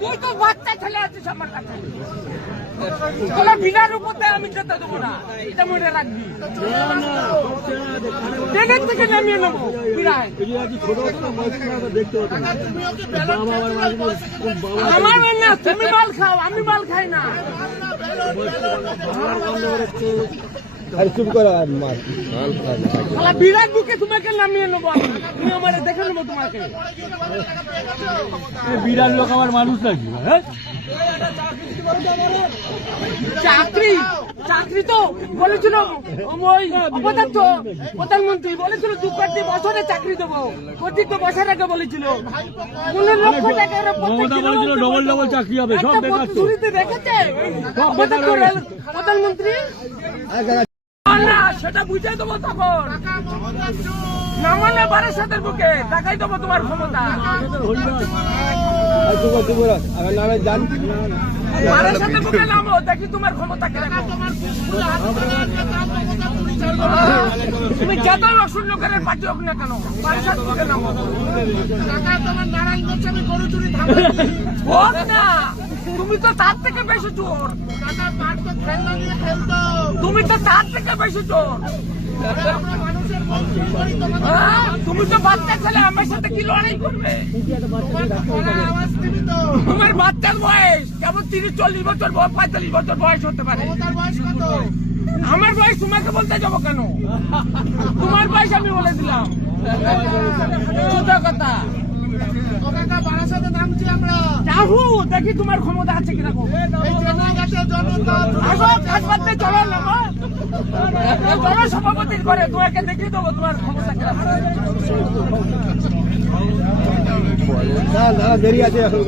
তুই তো বাচ্চা ছেলে আছিস আমার কাছে। তোরা বিনার উপর আমি যেতে দেবো না, এটা মনে রাখবি। ট্রেনের থেকে নামিয়ে নেবো বিরায়। আমার না, তুমি মাল খাও, আমি মাল খাই না। বিরাট বুকে তোমাকে নামিয়ে নেবো আমি, তুমি আমার দেখে নেবো তোমাকে। বিরাট লোক আমার মানুষ নাকি? হ্যাঁ, চাকরি চাকরি তো বলেছিল ওই অপদার্থ প্রধানমন্ত্রী বলেছিল 2 কোটি বছরে চাকরি দেবো, কোটি বছর আগে বলেছিল। 15 লক্ষ টাকার মমতা বলেছিল ডবল ডবল চাকরি হবে, সব বেকার তো। দেখেছে প্রধানমন্ত্রী? না, সেটা বুঝে দেবো তখন। নামানে বারাসাতের বুকে দেখাই দেবো তোমার ক্ষমতা। বারাসাতের বুকে নামো, দেখি তোমার ক্ষমতা কিরকম। তুমি যত অশূন্য করে পার্টি হোক না কেন, বারাসাত বুকে নামো। হোক না, তুমি তো তার থেকে বেশি চোর। তুমি তো তার থেকে বেশি চোর। তুমি তো বাচ্চা ছেলে, আমার সাথে কি লড়াই করবে? তোমার বাচ্চার বয়স কেমন 30-40 বছর, 45 বছর বয়স হতে পারে। আমার বয়স তোমাকে বলতে যাবো কেন? তোমার বয়স আমি বলে দিলাম। কথা দেখি তোমার ক্ষমতা আছে কিরকম। চলো সভাপতির করে তোমাকে দেখিয়ে দেবো তোমার ক্ষমতা কিরকম। দেরি আছে এখন,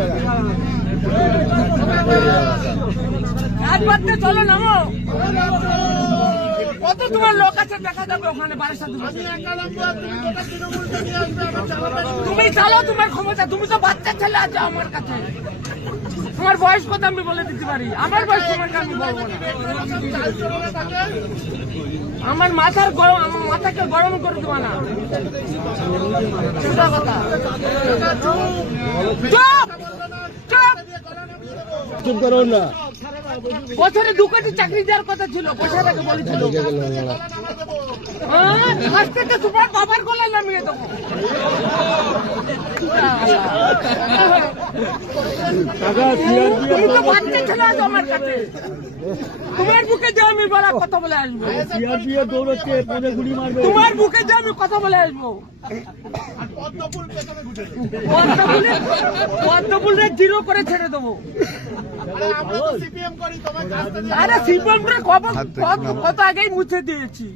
কাজ বাদতে চলো নামো। কত তোমার লোক আছে দেখা যাবে ওখানে বারাসাত। তুমি চালো তোমার ক্ষমতা, তুমি তো বাচ্চা ছেলে আছে আমার কাছে। তোমার বয়স কত আমি বলে দিতে পারি, আমার বয়স তোমাকে আমি বলবো না। আমার মাথার গরম, আমার মাথাকে গরম করে দেবো না। চুপ করো না। বছরে 2 কোটি চাকরি দেওয়ার কথা ছিল, বছর আগে বলেছিল। আজ থেকে তোমার বাবার গলায় নামিয়ে দেবো। তুমি তো বাচ্চা ছেলে আছো আমার কাছে, তোমার বুকে যে আমি বলা কথা বলে আসবো। তোমার বুকে যে আমি কথা বলে আসবো। পদ্মফুলে 0 করে ছেড়ে দেবো। আরে সিপিএম কত আগেই মুছে দিয়েছি।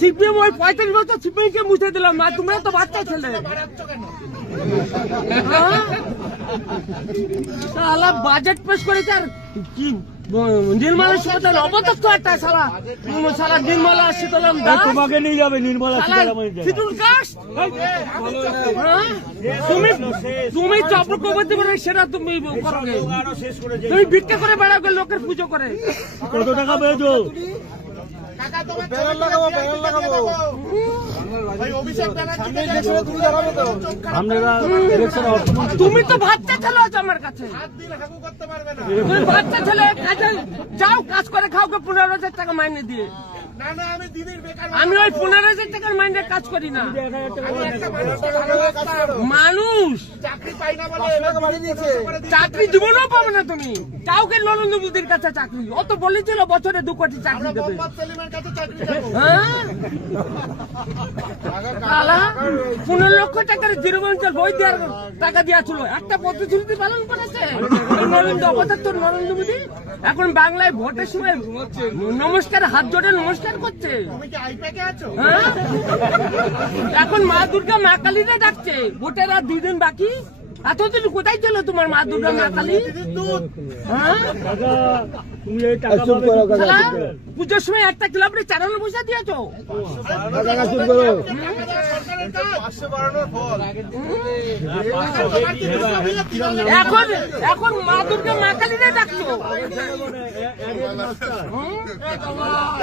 সিপিএম ওই 35 বছর সিপিএম কে মুছে দিলাম না, তোমরা তো বাচ্চা ছেলে। বাজেট পেশ করেছে আর কি নির্মলা সীতারামন অবদত্ত একটা সারা নির্মলা সীতারামন তোমাকে নিয়ে যাবে নির্মলা সীতারামন। তুমি চক্রবর্তী বলে সেটা তুমি করো, তুমি ভিক্ষা করে বেড়াবে, লোকের পুজো করে। কত টাকা পেয়েছো? তুমি তো বাচ্চা ছেলে আছো আমার কাছে, তুমি বাচ্চা ছেলে। কাজে যাও, কাজ করে খাও, 15,000 টাকা মাইনে দিয়ে। আমি ওই 15,000 টাকার মাইনে কাজ করি না। মানুষ চাকরি জীবনেও পাবে না তুমি। কাউকে নরেন্দ্র মোদীর কাছে চাকরি, ও তো বলেছিল বছরে 2 কোটি চাকরি দেবে। 15 লক্ষ টাকার 0 বই দেওয়ার টাকা দিয়েছিল, একটা প্রতিশ্রুতি পালন করেছে নরেন্দ্র মোদী। এখন বাংলায় ভোটের সময় নমস্কার, হাত জোড়ে নমস্কার করছে। এখন মা দুর্গা মা কালীরে ডাকছে, ভোটের আর 2 দিন বাকি। এতদিন কোথায় ছিল তোমার মা দুর্গা মা কালী? পুজোর সময় একটা ক্লাবে 54 পয়সা দিয়েছো। এখন এখন মা দুর্গা মা কালীরে ডাকছো,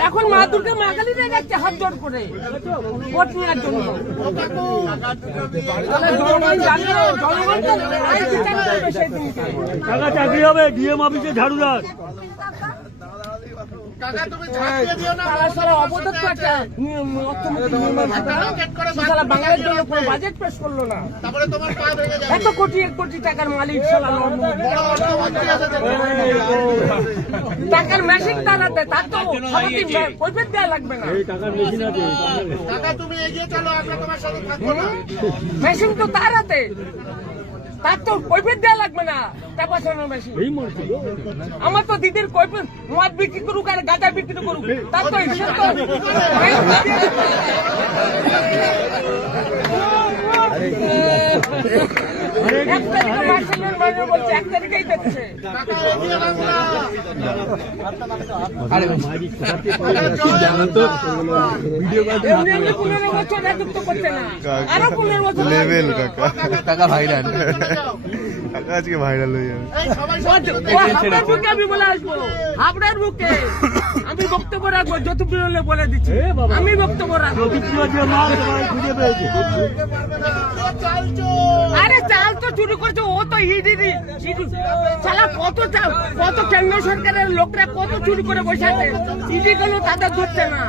এখন মা দুর্গা মা কালীরে ডাকছে হাত জোর করে ভোট নেওয়ার জন্য। তাহলে জনগণ জানলো, জনগণ তো রায় বিচার করবে সেই দিনকে। কাকা চাকরি হবে ডিএম অফিসে ঝাড়ুদার। তারা সারা অবদত্ত একটা অর্থমন্ত্রী নির্মাণ সারা বাংলার জন্য কোনো বাজেট পেশ করলো না। এত কোটি 1 কোটি টাকার মালিক সারা টাকার মেশিন দাঁড়াতে তার তো কৈফিয়ত দেওয়া লাগবে না। এই টাকার মেশিন আছে, মেশিন তো তার হাতে, তার তো কৈফিয়ত দেওয়া লাগবে না। মেশিন এই মরছে আমার তো দিদির কৈফিয়ত মদ বিক্রি করুক আর গাঁজা বিক্রি করুক, তার তো হিসেব তো বলছে 1 তারিখেই দেখছে। এমনি এমনি 15 বছর রাজত্ব করছে না, আরো 15 বছর লেভেল কাকা ভাইরাল কাকা আজকে ভাইরাল হয়ে যাবে। আপনার বুকে আমি বলে আসবো, আপনার বুকে আমি বক্তব্য রাখবো, যতক্ষণ হলে বলে দিচ্ছি আমি বক্তব্য রাখবো। খুঁজে পেয়েছে। আরে চাল তো চুরি করছে, ও তো ইডি সালা কত কেন্দ্র সরকারের লোকরা কত চুরি করে বসে আছে, ইডি কেন তাদের ধরছে না?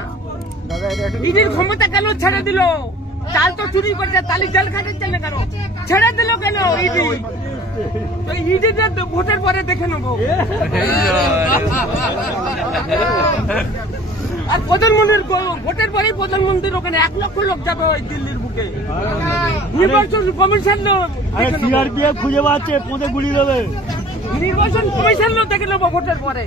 ইডির ক্ষমতা কেন ছেড়ে দিল? চাল তো চুরি করছে, তালি জেল খাটাচ্ছে না কেন? ছেড়ে দিল কেন ইডি? তো ইডিদের ভোটের পরে দেখে নেবো। আর প্রধানমন্ত্রীর ভোটের পরেই প্রধানমন্ত্রীর ওখানে 1 লক্ষ লোক যাবে ওই দিল্লির বুকে। নির্বাচন কমিশন সিআরপিএফ খুঁজে পাচ্ছে, পোঁদে গুলি দেবে। নির্বাচন কমিশন দেখে নেবো ভোটের পরে।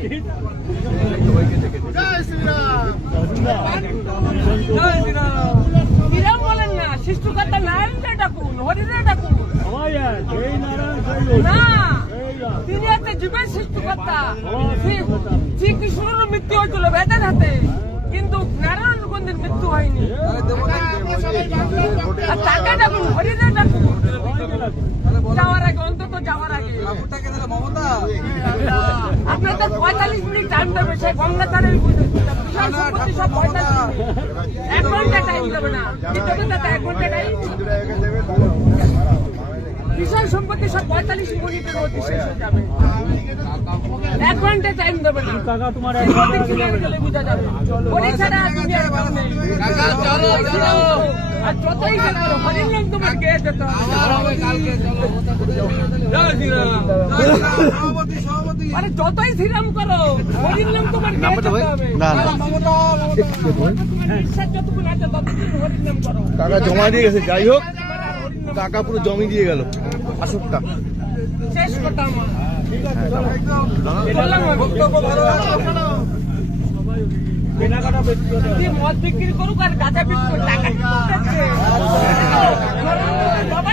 কিরাম বলেন না, সৃষ্টিকর্তা নারায়ণকে ডাকুন, হরিরে ডাকুন। না, তিনি একটা জীবের সৃষ্টিকর্তা। শ্রীকৃষ্ণের মৃত্যু হয়েছিল বেদের হাতে, কিন্তু নারায়ণগঞ্জের মৃত্যু হয়নি। আর তাকে ডাকুন, হরিরে ডাকুন যাওয়ার আগে, অন্তত যাওয়ার আগে। আপনাদের 45 মিনিট টাইম দেবে, সেই গঙ্গাধারের বিশাল সম্পত্তি সব 45 মিনিট, 1 ঘন্টা টাইম দেবে না। 1 ঘন্টা টাইম, বিশাল সম্পত্তি সব 45 মিনিটের মধ্যে শেষ হয়ে যাবে। 1 ঘন্টা টাইম দেবে না। কাকা তোমার বুঝা যাবে ওড়িশারা দুনিয়ার কেউ নেই। আর যতই হরির নাম তোমার গেয়ে যেতে হবে। আরে যতই শ্রীরাম করো, হরির নাম তোমার গেয়ে যেতে হবে। বিশ্বাস যতক্ষণ আছে ততক্ষণ হরির নাম করো। কাকা জমা দিয়ে গেছে, যাই হোক কাকা পুরো জমি দিয়ে গেল আসুকটা শেষ কথা আমার। মদ বিক্রি করুক আর গাঁজা বিক্রি করুক, টাকা